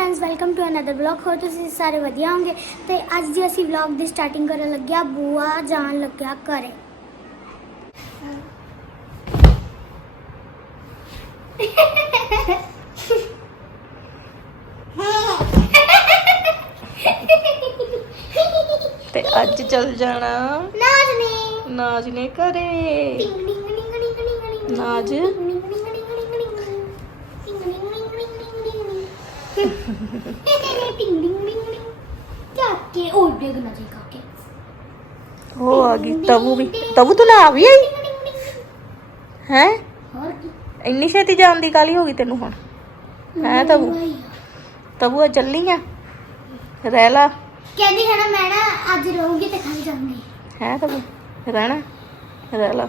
Friends welcome to another vlog ਹੋ ਤੁਸੀਂ ਸਾਰੇ ਵਧੀਆ ਹੋਵੋਗੇ ਤੇ ਅੱਜ ਦੀ ਅਸੀਂ ਵਲੌਗ ਦੀ ਸਟਾਰਟਿੰਗ ਕਰਨ ਲੱਗਿਆ ਬੂਆ ਜਾਣ ਲੱਗਿਆ ਘਰੇ ਤੇ ਅੱਜ ਚੱਲ ਜਾਣਾ ਨਾਜ ਨੇ ਨਾਜ ਨੇ ਘਰੇ ਟਿੰਗ ਟਿੰਗ ਟਿੰਗ ਟਿੰਗ ਟਿੰਗ ਨਾਜ ਟਿੰਗ ਟਿੰਗ ਟਿੰਗ ਟਿੰਗ ਟਿੰਗ ਟਿੰਗ ਟਿੰਗ ਟਿੰਗ ਟਿੰਗ ਚਾਕੇ ਉਹ ਡੇਗਣਾ ਜੀ ਕਾਕੇ ਉਹ ਆ ਗਈ ਤਬੂ ਵੀ। ਤਬੂ ਤੂੰ ਆ ਵੀ ਆਈ? ਹੈ? ਹੋਰ ਕੀ? ਇੰਨੀ ਛੇਤੀ ਜਾਣ ਦੀ ਕਾਲੀ ਹੋ ਗਈ ਤੈਨੂੰ ਹੁਣ। ਹੈ ਤਬੂ? ਆ। ਚੱਲੀ ਆ? ਰਹਿ ਲਾ। ਕਹਿੰਦੀ ਹੈ ਨਾ ਮੈਂ ਨਾ ਅੱਜ ਰਹੂੰਗੀ ਤੇ ਕੱਲ ਜਾਊਂਗੀ। ਹੈ ਤਬੂ? ਰਹਿਣਾ? ਰਹਿ ਲਾ।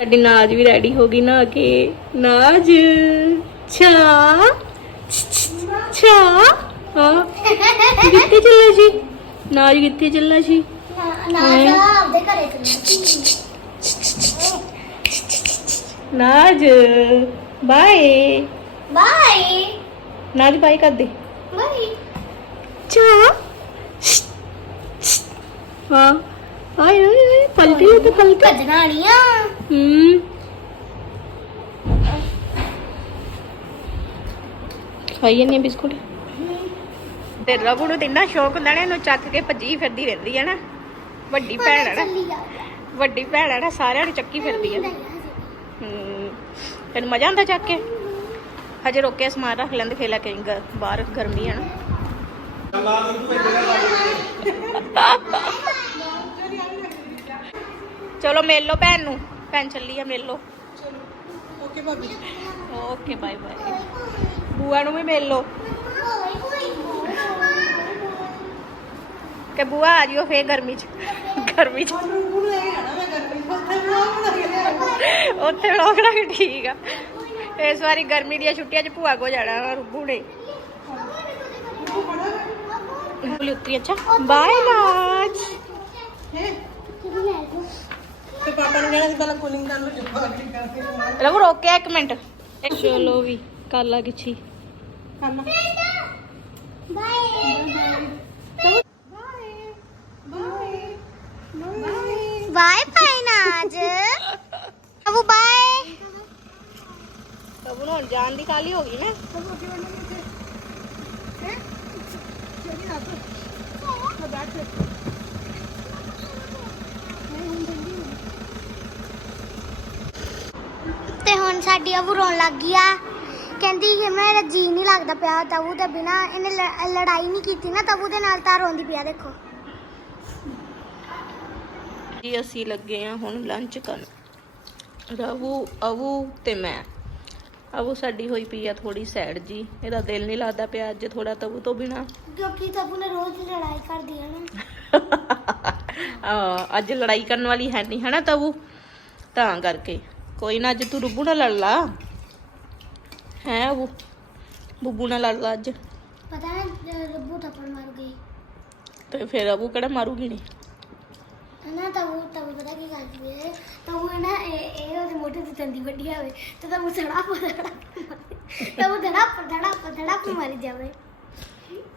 ਸਾਡੀ ਨਾਜ ਵੀ ਰੈਡੀ ਹੋ ਗਈ ਨਾ ਕੇ। ਨਾਜ। ਛਾ। ਛਾ ਹਾਂ ਕਿੱਥੇ ਚੱਲਾ ਜੀ ਨਾਜ ਕਿੱਥੇ ਚੱਲਾ ਆਪਦੇ ਘਰੇ ਚੱਲ Naaz. Bye. Bye. Naaz bye ਕਰ ਦੇ। ਬਾਏ। ਛਾ। ਹਾਂ ਆਏ ਆਏ ਆਏ ਪਲਟੀ ਹੋ ਤੇ ਪਲਟੀ। ਭੱਜਣਾ ਨਹੀਂ ਆ। ਹੂੰ। ਖਾਈਏ ਨਹੀਂ ਬਿਸਕੁਟ। ਤੇ ਰਘੂ ਨੂੰ ਤੇ ਇੰਨਾ ਸ਼ੌਕ ਹੁੰਦਾ ਨੇ ਇਹਨੂੰ ਚੱਕ ਕੇ ਭੱਜੀ ਫਿਰਦੀ ਰਹਿੰਦੀ ਹੈ ਨਾ। ਵੱਡੀ ਭੈਣ ਹੈ ਨਾ। ਵੱਡੀ ਭੈਣ ਹੈ ਨਾ ਸਾਰਿਆਂ ਨੂੰ ਚੱਕੀ ਫਿਰਦੀ ਹੈ ਹੂੰ। ਤੈਨੂੰ ਮਜ਼ਾ ਆਉਂਦਾ ਚੱਕ ਕੇ? ਹਜੇ ਰੋਕੇ ਸਮਾਨ ਰੱਖ ਲੈਂਦੇ ਫੇਰ ਲੈ ਕੇ ਬਾਹਰ ਗਰਮੀ ਹੈ ਨਾ। ਚਲੋ ਮਿਲ ਲਓ ਭੈਣ ਨੂੰ। ਭੈਣ ਚੱਲੀ ਆ ਮਿਲ ਲਓ। ਓਕੇ ਭਾਬੀ ਓਕੇ ਬਾਏ ਬਾਏ। ਬੂਆ ਨੂੰ ਵੀ ਮਿਲ ਲਓ। ਕਿ ਬੂਆ ਆ ਜਿਓ ਫੇਰ ਗਰਮੀ ਚ। ਗਰਮੀ ਚ। ਉੱਥੇ ਵਲੋਗਣਾ ਵੀ ਠੀਕ ਆ। ਇਸ ਵਾਰੀ ਗਰਮੀ ਦੀਆਂ ਛੁੱਟੀਆਂ ਚ ਭੂਆ ਕੋ ਜਾਣਾ ਰੁੱਬੂ ਨੇ। ਬੋਲੀ ਉੱਤਰੀ ਅੱਛਾ। ਬਾਏ ਨਾਜ ਤੇ ਪਾਪਾ ਨੂੰ ਕਹਿਣਾ ਸੀ ਪਹਿਲਾਂ ਕੂਲਿੰਗ ਕਰ ਲਓ ਜੁੱਪਾ ਅੱਗੇ ਕਰਕੇ ਰਘੂ ਰੋਕ ਕੇ ਇੱਕ ਮਿੰਟ ਚਲੋ ਵੀ ਕਰ ਲਾ ਕਿਛੀ ਕਰਨਾ bye bye Naaz Abu bye ਤਬ ਹੁਣ ਜਾਣ ਦੀ ਕਾਲੀ ਹੋ ਗਈ ਨਾ ਤੇ ਹੁਣ ਸਾਡੀ ਅਬੂ ਰੋਣ ਲੱਗ ਗਈ ਆ। ਕਹਿੰਦੀ ਕਿ ਮੇਰਾ ਜੀ ਨਹੀਂ ਲੱਗਦਾ ਪਿਆ ਤਬੂ ਦੇ ਬਿਨਾ। ਇਹਨੇ ਲ- ਲੜਾਈ ਨਹੀਂ ਕੀਤੀ ਨਾ ਤਬੂ ਦੇ ਨਾਲ ਤਾਂ ਰੋਂਦੀ ਪਿਆ ਦੇਖੋ। ਜੀ ਅਸੀਂ ਲੱਗੇ ਆ ਹੁਣ ਲੰਚ ਕਰਨ। ਰਵੂ ਅਵੂ ਤੇ ਮੈਂ। ਅਵੂ ਸਾਡੀ ਹੋਈ ਪਈ ਆ ਥੋੜੀ ਸੈਡ ਜੀ। ਇਹਦਾ ਦਿਲ ਨਹੀਂ ਲੱਗਦਾ ਪਿਆ ਅੱਜ ਥੋੜਾ ਤਬੂ ਤੋਂ ਬਿਨਾ। ਕਿਉਂਕਿ ਤਬੂ ਨੇ ਰੋਜ਼ ਲੜਾਈ ਕਰਦੀ ਹੈ ਨਾ। ਅੱਜ ਲੜਾਈ ਕਰਨ ਵਾਲੀ ਹੈ ਨਹੀਂ ਹਨਾ ਤਬੂ ਤਾਂ ਕਰਕੇ। ਕੋਈ ਨਾ ਅੱਜ ਤੂੰ ਰੁੱਬੂ ਨਾਲ ਲੜ ਲਾ। ਹੈ ਅਬੂ ਬੁੱਬੂ ਨਾਲ ਲੜ ਲਾ ਅੱਜ। ਪਤਾ ਹੈ ਰੱਬੂ ਥੱਪੜ ਮਾਰ ਗਈ। ਤੇ ਫਿਰ ਅਬੂ ਕਿਹੜਾ ਮਾਰੂਗੀ ਨਹੀਂ ਨਾ ਤਬੂ ਤਬੂ ਪਤਾ ਕੀ ਕਰਦੀ ਹੈ ਤਬੂ ਹੈ ਨਾ ਇਹ ਇਹ ਉਹਦੇ ਮੋਢੇ ਤੇ ਚੰਦੀ ਵੱਡੀ ਹੋਵੇ ਤੇ ਤਬੂ ਸੜਾ ਪੜਾ ਤਬੂ ਧੜਾ ਪੜਾ ਪੜਾ ਮਾਰੀ ਜਾਵੇ।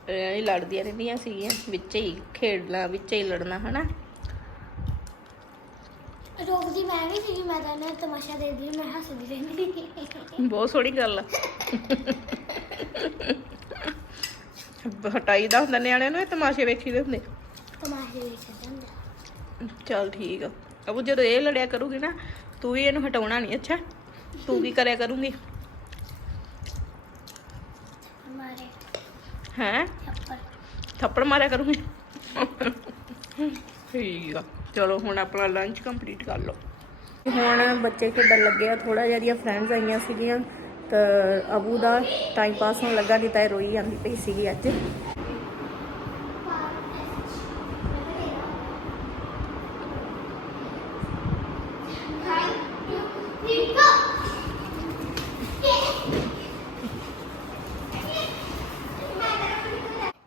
ਇਹ ਲੜਦੀਆਂ ਰਹਿੰਦੀਆਂ ਸੀਗੀਆਂ ਵਿੱਚ ਹੀ ਖੇਡਣਾ ਵਿੱਚ ਹੀ ਲੜਨਾ ਹਨਾ? ਰੋਕਦੀ ਮੈਂ ਵੀ ਸੀ ਮੈਂ ਤਾਂ ਇਹਨਾਂ ਤਮਾਸ਼ਾ ਦੇਖਦੀ ਮੈਂ ਹੱਸਦੀ ਰਹਿੰਦੀ। ਬਹੁਤ ਸੋਹਣੀ ਗੱਲ ਆ। ਹਟਾਈ ਦਾ ਹੁੰਦਾ ਨਿਆਣਿਆਂ ਨੂੰ ਇਹ ਤਮਾਸ਼ੇ ਵੇਖੀਦੇ ਹੁੰਦੇ। ਤਮਾਸ਼ੇ ਚਲ ਠੀਕ ਆ। ਅਬੂ ਜਦੋਂ ਇਹ ਲੜਿਆ ਕਰੂਗੀ ਨਾ ਤੂੰ ਵੀ ਇਹਨੂੰ ਹਟਾਉਣਾ ਨਹੀਂ ਅੱਛਾ? ਤੂੰ ਕੀ ਕਰਿਆ ਕਰੂੰਗੀ? ਮਾਰੇ। ਹੈ? ਥੱਪੜ। ਥੱਪੜ ਮਾਰਿਆ ਕਰੂੰਗੀ? ਠੀਕ ਆ। ਚਲੋ ਹੁਣ ਆਪਣਾ ਲੰਚ ਕੰਪਲੀਟ ਕਰ ਲਓ। ਹੁਣ ਬੱਚੇ ਖੇਡਣ ਲੱਗੇ ਆ ਥੋੜਾ ਜਿਹਾ ਦੀਆਂ ਫਰੈਂਡਸ ਆਈਆਂ ਸੀਗੀਆਂ, ਤਾਂ ਅਬੂ ਦਾ ਟਾਈਮ ਪਾਸ ਹੋਣ ਲੱਗਾ, ਨਹੀਂ ਤਾਂ ਇਹ ਰੋਈ ਜਾਂਦੀ ਪਈ ਸੀਗੀ ਅੱਜ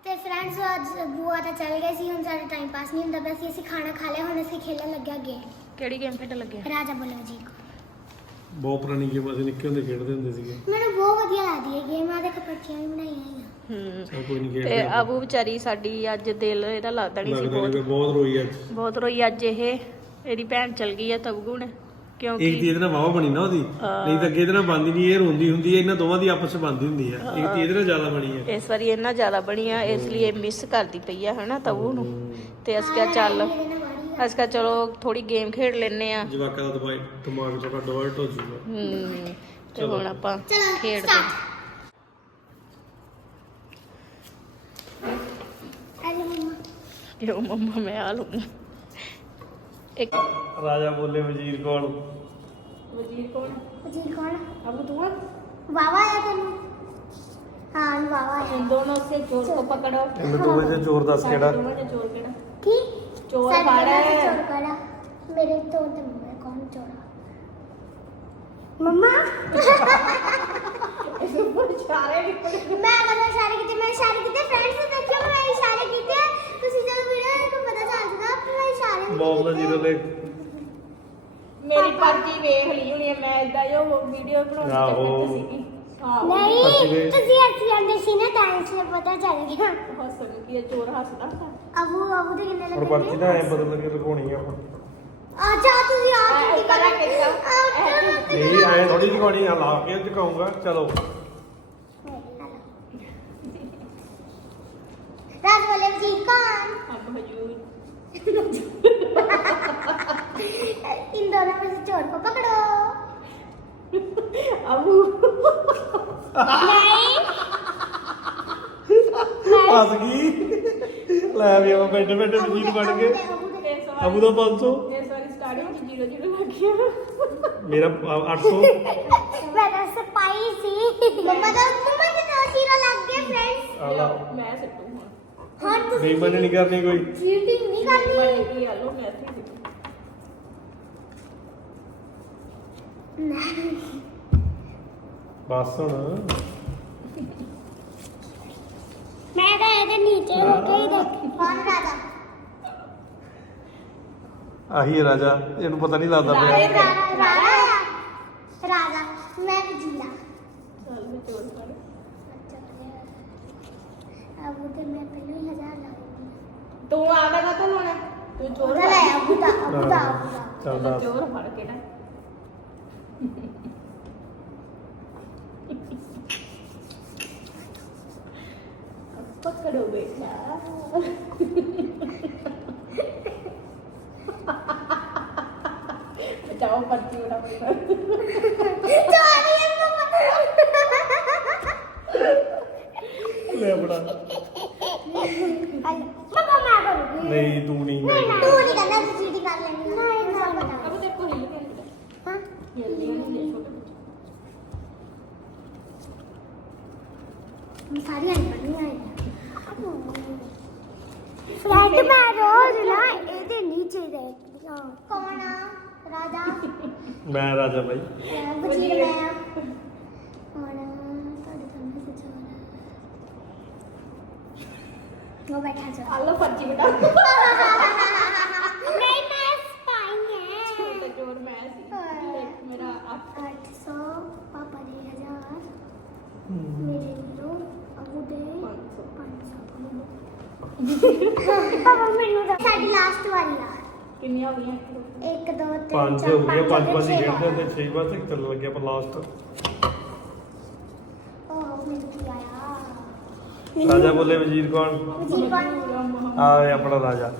ਤੇ ਫਰੈਂਡਸ ਅੱਜ ਬੂਆ ਤਾਂ ਚੱਲ ਗਏ ਸੀ ਹੁਣ ਸਾਡਾ ਟਾਈਮ ਪਾਸ ਨਹੀਂ ਹੁੰਦਾ ਪਿਆ ਸੀ ਅਸੀਂ ਖਾਣਾ ਖਾ ਲਿਆ ਹੁਣ ਅਸੀਂ ਖੇਲਣ ਲੱਗਿਆ ਗੇਮ ਕਿਹੜੀ ਗੇਮ ਖੇਡਣ ਲੱਗੇ? ਰਾਜਾ ਬੋਲੋ ਜੀ। ਬਹੁਤ ਪੁਰਾਣੀ ਗੇਮ ਅਸੀਂ ਨਿੱਕੇ ਹੁੰਦੇ ਖੇਡਦੇ ਹੁੰਦੇ ਸੀਗੇ। ਮੈਨੂੰ ਬਹੁਤ ਵਧੀਆ ਲੱਗਦੀ ਹੈ ਗੇਮ ਆ ਦੇ ਕਪੜੀਆਂ ਵੀ ਬਣਾਈਆਂ ਹੋਈਆਂ। ਹੂੰ। ਚਲ ਕੋਈ ਨਹੀਂ ਤੇ ਖੇਡਦੇ ਅਬੂ ਵਿਚਾਰੀ ਸਾਡੀ ਅੱਜ ਦਿਲ ਇਹਦਾ ਲੱਗਦਾ ਨਹੀਂ ਸੀ ਲੱਗਦਾ ਬਹੁਤ। ਬਹੁਤ ਰੋਈ ਅੱਜ। ਬਹੁਤ ਰੋਈ ਅੱਜ ਇਹ। ਇਹਦੀ ਭੈਣ ਚਲ ਗਈ ਆ ਤਬਗੂ ਨੇ ਇੱਕ ਕਿਉਂਕਿ ਦੀ ਇਹਦੇ ਨਾਲ ਵਾਵਾ ਬਣੀ ਨਾ ਉਹਦੀ ਨਹੀਂ ਤਾਂ ਅੱਗੇ ਇਹਦੇ ਨਾਲ ਬੰਦੀ ਨਹੀਂ ਇਹ ਰੋਂਦੀ ਹੁੰਦੀ ਹੈ ਇਹਨਾਂ ਦੋਵਾਂ ਦੀ ਆਪਸ ਵਿੱਚ ਬੰਦੀ ਹੁੰਦੀ ਹੈ। ਇੱਕ ਦੀ ਇਹਦੇ ਨਾਲ ਜ਼ਿਆਦਾ ਬਣੀ ਹੈ। ਇਸ ਵਾਰੀ ਇਹਨਾਂ ਜ਼ਿਆਦਾ ਬਣੀ ਆ ਇਸ ਲਈ ਇਹ ਮਿਸ ਕਰਦੀ ਪਈ ਆ ਹਨਾ ਤਬੂ ਨੂੰ। ਤੇ ਅਸੀਂ ਕਿਹਾ ਚੱਲ ਅਸੀਂ ਕਿਹਾ ਚਲੋ ਥੋੜੀ ਗੇਮ ਖੇਡ ਲੈਨੇ ਆ ਜਵਾਕਾਂ ਦਾ ਦਿਮਾਗ ਦਿਮਾਗ ਜਿਹੜਾ ਡਿਵਰਟ ਹੋ ਜਾਊਗਾ ਹੂੰ ਤੇ ਹੁਣ ਆਪਾਂ ਖੇਡਦੇ start। ਅਰੇ ਮੰਮਾ ਮੈਂ ਆ ਲੂੰ ਇੱਕ ਰਾਜਾ ਬੋਲੇ ਵਜ਼ੀਰ ਕੋਲ ਵਜ਼ੀਰ ਕੌਣ ਜੀ ਕੌਣ ਅਬੂ ਤੂੰ ਆ ਵਾਵਾ ਆਇਆ ਤੈਨੂੰ ਹਾਂ ਵਾਵਾ ਆਇਆ इन दोनों से चोर को पकड़ो ਇਹਨੂੰ ਦੋਵੇਂ ਦੇ ਜ਼ੋਰ ਦੱਸ साढ़े ਕਿਹੜਾ दोनों ने चोर केड़ा ਕੀ चोर ਸਾਡੇ फाड़ा ਨਾਲ है ਚੋਰ ਕਰਾ ਮੇਰੇ ਤੋਂ ਤੇ ਮੈਂ ਕੌਣ ਚੋਰਾ ਮੰਮਾ ਮੈਂ ਕਦੋਂ ਇਸ਼ਾਰੇ ਕੀਤੇ ਮੈਂ ਇਸ਼ਾਰੇ ਕੀਤੇ ਫਰੈਂਡਸ ਨੂੰ ਦੇਖਿਓ ਮੈਂ ਇਸ਼ਾਰੇ ਕੀਤੇ ਤੁਸੀਂ ਬੌਬਲਾ ਜੀਰੋ ਲੈ ਮੇਰੀ ਪਰਚੀ ਵੇਖ ਲਈ ਹੋਣੀ ਆ, ਮੈਂ ਇਦਾਂ ਹੀ ਉਹ ਵੀਡੀਓ ਬਣਾਉਣ ਦੀ ਹਾਂ। ਨਹੀਂ ਤੁਸੀਂ ਅਸੀਂ ਆਂਦੇ ਸੀ ਨਾ ਤਾਂ ਇਸ ਲਈ ਪਤਾ ਚੱਲ ਗਿਆ। ਹੱਸਣ ਕੀ ਚੋਰ ਹੱਸਦਾ ਅਬੂ ਅਬੂ ਦੇ ਕਿੰਨੇ ਹੁਣ ਪਰਚੀ ਬਦਲ ਕੇ ਲਗਾਉਣੀ ਆ ਆਪਾਂ ਅੱਛਾ ਤੁਸੀਂ ਆਹ ਆਹ ਇਹ ਕਰਾਂ ਇਹ ਕੀ ਥੋੜੀ ਲਗਾਉਣੀ ਆ ਲਾ ਕੇ ਦਿਖਾਉਂਗਾ ਚਲੋ। ਰਾਜ ਵਾਲੇ ਜੀ ਕੌਣ ਹਮ ਹਜੂਰ इन दोनों में से चोर को पकड़ो अबू नहीं ਹੱਸ ਗਈ ਲੈ ਵੀ ਆਪਾਂ ਬੈਠੇ ਬੈਠੇ ਵਜ਼ੀਰ ਬਣ ਗਏ ਅਬੂ ਦਾ 500 ये सारी स्टार्टिंग में जीरो जीरो लग गया ਮੇਰਾ 800 मैं तो सपाई सी मम्मा का मम्मा के तो जीरो लग गए फ्रेंड्स ਆ ਲਾ मैं सट्टू हूं हाँ तो ਨਹੀਂ ਬੰਨੇ ਨਹੀਂ ਕਰਨੀ ਕੋਈ चीटिंग नहीं करनी बड़ी की लो मैं थी ਬਸ ਹੁਣ मैं तो ਇਹਦੇ नीचे होके ही देख कौन राजा ਆਹੀ ਹੈ ਰਾਜਾ ਇਹਨੂੰ ਪਤਾ ਨਹੀਂ ਲੱਗਦਾ ਪਿਆ राजा राजा राजा मैं भी जीला चल मैं चोर कर अब उधर मैं पहले ही हजार ला दूंगी तू आधा का तो होना तू चोर उधर है अबू दा अबू दा अबू दा ਚੱਲ ਦੱਸ चोर फड़ के ना Có cái đồ bị đã Chào ông Bạch chưa đâu Trời ơi Leopard. Mama, mama. Nee, doe niet. सारी आई बनी आई फ्रेंड मैं रोज ना ਇਹਦੇ ਨੀਚੇ ਦੇਖਦੀ ਹਾਂ ਕੌਣ ਆ ਰਾਜਾ ਮੈਂ ਰਾਜਾ ਬਾਈ ਵਜ਼ੀਰ ਮੈਂ ਆ ਹੁਣ ਤੁਹਾਡੇ ਸਾਹਮਣੇ ਕੁਝ ਹੋ ਰਿਹਾ ਉਹ ਬੈਠਾ ਜਾ आलो पर्ची बेटा मेरा आप 800 ਪਾਪਾ ਦੇ 1000 ਮੇਰੇ ਵੀਰੋ ਅਬੂ ਦੇ 500 ਪਾਪਾ ਮੈਨੂੰ ਤਾਂ ਸਾਡੀ ਲਾਸਟ ਵਾਲੀ ਆ कितनी हो गई 1 2 3 ਪੰਜ ਹੋ ਗਏ ਪੰਜ ਪੰਜ ਹੀ ਖੇਡਦੇ ਹੁੰਦੇ 6 ਵਾਰ ਤੱਕ ਚੱਲਣ ਲੱਗਿਆ ਪਰ ਲਾਸਟ ਉਹ ਮੈਨੂੰ ਕੀ ਆਇਆ ਰਾਜਾ ਬੋਲੇ ਵਜ਼ੀਰ ਕੌਣ ਵਜ਼ੀਰ कौन ਆ ਇਹ ਆਪਣਾ ਰਾਜਾ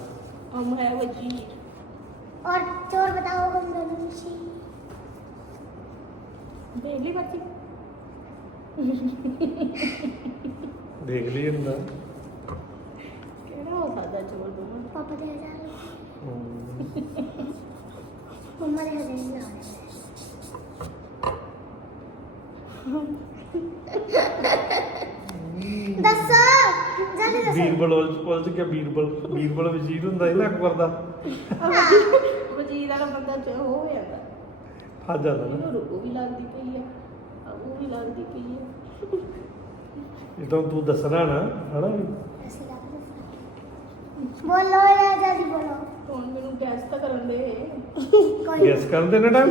हम है वजीर और चोर बताओ हम दोनों ਦੇਖ ਲਈ ਬੱਚੀ? ਕਿਹੜਾ ਹੋ ਸਕਦਾ ਚੋਰ ਦੋਵਾਂ ਪਾਪਾ ਦੇ ਹਜ਼ਾਰ ਮੰਮਾ ਦੇ ਹਜ਼ਾਰ ਦੱਸੋ ਜਲਦੀ ਦੱਸੋ। ਬੀਰਬਲ ਉਲਝ ਕੇ ਬੀਰਬਲ ਬੀਰਬਲ ਵਜ਼ੀਰ ਹੁੰਦਾ ਸੀ ਨਾ ਅਕਬਰ ਦਾ। ਵਜ਼ੀਰ ਵਾਲਾ ਬੰਦਾ ਹੋ ਜਾਂਦਾ। ਫਸ ਜਾਂਦਾ ਨਾ। ਰੂਬੂ ਵੀ ਲੱਗਦੀ ਪਈ ਆ। ਆ ਉਹ ਵੀ ਲੱਗਦੀ ਪਈ ਆ। ਇਹ ਤਾਂ ਤੂੰ ਦੱਸਣਾ ਨਾ ਹਨਾ ਵੀ। ਬੋਲੋ ਯਾ ਜਲਦੀ ਬੋਲੋ। ਹੁਣ ਮੈਨੂੰ ਟੈਸਟ ਤਾਂ ਕਰਨ ਦੇ। ਕੋਈ ਗੈਸ ਕਰਨ ਦੇ ਨਾ ਟਾਈਮ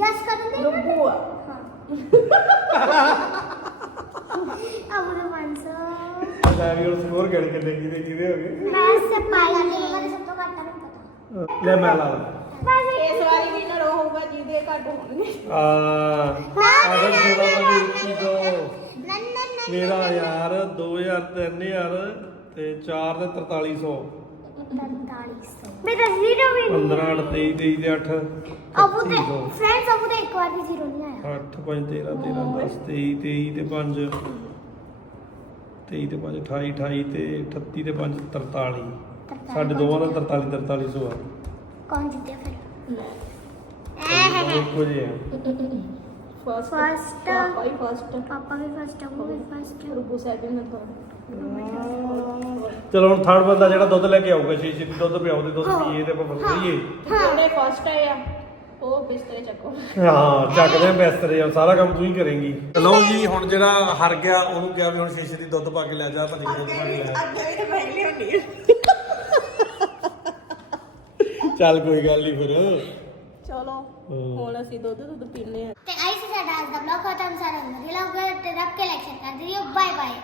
ਗੈਸ ਕਰ ਦੇ ਰੂਬੂ ਆ। ਅਬ ਉਹ ਮਾਨਸੋ ਲੈ ਵੀ ਉਹ ਸਕੋਰ ਗੜ ਕੇ ਲੱਗੀ ਤੇ ਕਿਹਦੇ ਹੋ ਗਏ? ਮੈਂ ਸਪਾਈ ਮੇਰੇ ਸਭ ਤੋਂ ਘੱਟ ਨਹੀਂ ਪਤਾ। ਲੈ ਮੈਂ ਲਾ ਲਾ। ਬਸ ਇਸ ਵਾਰੀ ਵਿਨਰ ਹੋਊਗਾ ਜਿਹਦੇ ਘੱਟ ਹੋਣਗੇ। ਆ ਥੋੜਾ ਬਣੀ ਦੋ ਨਾ ਮੇਰਾ ਯਾਰ 2000 3000 ਤੇ 4 ਤੇ 4300 ਮੇਰਾ ਜ਼ੀਰੋ ਵੀ 15 23 23 ਤੇ 8 ਅਬੂ ਤੇ ਫਰੈਂਡਸ ਅਬੂ ਤੇ ਇੱਕ ਵਾਰ ਵੀ ਜ਼ੀਰੋ ਨਹੀਂ ਆਇਆ। 8 5 13 13 10 23 23 ਤੇ 5 23 ਤੇ 5 28 28 ਤੇ 38 ਤੇ 5 43 ਸਾਡੇ ਦੋਵਾਂ ਦਾ 43 4300 ਆ। ਕੌਣ ਜਿੱਤਿਆ ਫਿਰ? ਦੋਵੇਂ ਇੱਕੋ ਜਿਹੇ ਆ ਫਸਟ First. ਪਾਪਾ ਹੀ ਫਸਟ ਪਾਪਾ ਵੀ ਫਸਟ ਅਬੂ ਵੀ ਫਸਟ ਰੂਬੂ ਸੈਕਿੰਡ ਹੈ ਥਰਡ ਚਲੋ ਹੁਣ ਥਰਡ ਬੰਦਾ ਜਿਹੜਾ ਦੁੱਧ ਲੈ ਕੇ ਆਊਗਾ ਸ਼ੀਸ਼ੇ ਦੀ ਦੁੱਧ ਪਿਆਓ ਤੇ ਦੁੱਧ ਪੀਏ ਤੇ ਆਪਾਂ ਬਦਲੀਏ ਜਿਹੜੇ ਫਸਟ ਆਏ ਆ। ਉਹ ਬਿਸਤਰੇ ਚੱਕੋ। ਹਾਂ ਚੱਕਦੇ ਆ ਬਿਸਤਰੇ ਆ ਸਾਰਾ ਕੰਮ ਤੂੰ ਹੀ ਕਰੇਂਗੀ। ਲਓ ਜੀ ਹੁਣ ਜਿਹੜਾ ਹਰ ਗਿਆ ਉਹਨੂੰ ਕਿਹਾ ਵੀ ਹੁਣ ਸ਼ੀਸ਼ੇ ਦੀ ਦੁੱਧ ਪਾ ਕੇ ਲੈ ਜਾ ਭੱਜ ਕੇ ਦੁੱਧ ਪਾ ਕੇ ਲੈ ਆ। ਅੱਗੇ ਵੀ ਤਾਂ ਮੈਂ ਲਿਆਉਣੀ ਆ ਚੱਲ ਕੋਈ ਗੱਲ ਨਹੀਂ ਫਿਰ। ਚਲੋ। ਹੁਣ ਅਸੀਂ ਦੁੱਧ ਦੁੱਧ ਪੀਨੇ ਆ ਤੇ ਆਈ ਸੀ ਸਾਡਾ ਅੱਜ ਦਾ ਬਲੌਗ ਖਤਮ ਸਾਰਾ ਵਧੀਆ ਲੱਗਾ ਤੇ ਰੱਬ ਕੇ ਲੈਕਚਰ ਕਰ ਦਿਓ। Bye bye